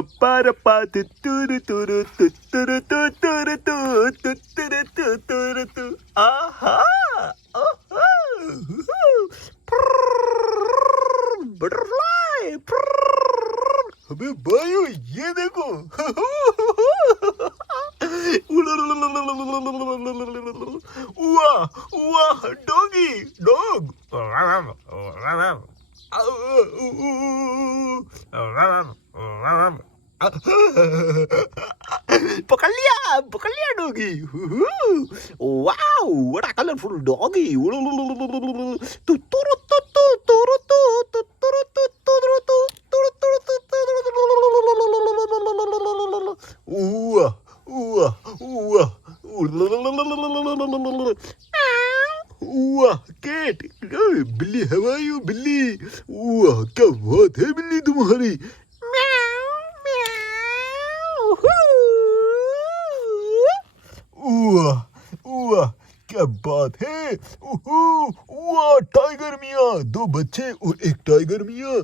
Para pa tuturu turu tuturu tuturu tuturu tuturu tu. Aha! Oho! Butterfly! अबे भाइयों ये देखो वाह वाह डॉगी डॉग पकड़ लिया doggy wow what a colourful doggy तू तुरु तू तू तुरु तू तू तुरु तू तुरु तू तुरु तुरु तू वाह वाह वाह वाह कैट बिल्ली हाउ आर यू बिल्ली वाह क्या बात है बिल्ली तुम्हारी वाह वाह क्या बात है वाह टाइगर मियाँ दो बच्चे और एक टाइगर मियाँ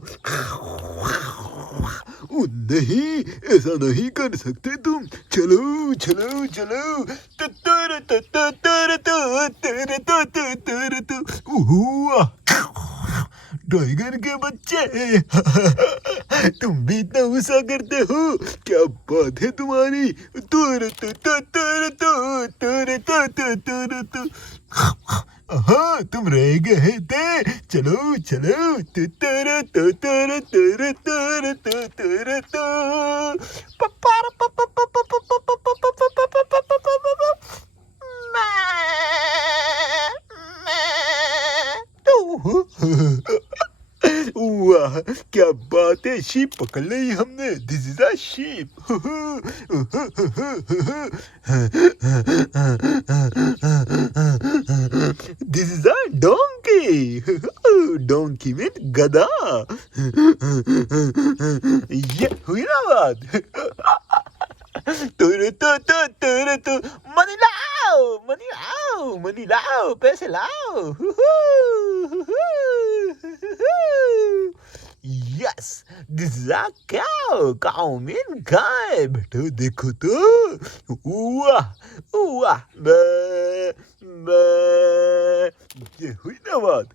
नहीं ऐसा नहीं कर सकते तुम चलो चलो चलो टाइगर के बच्चे तुम भी इतना गुस्सा करते हो क्या बात है तुम्हारी हाँ तुम रह गए थे चलो चलो वाह क्या बात है शीप पकड़ ली हमने this is a sheep this is a donkey donkey mean गधा ये हुई ना बात मनी लाओ पैसे लाओ yes this is a cow mean गाय बेटो देखो तो वाह वाह ये हुई ना बात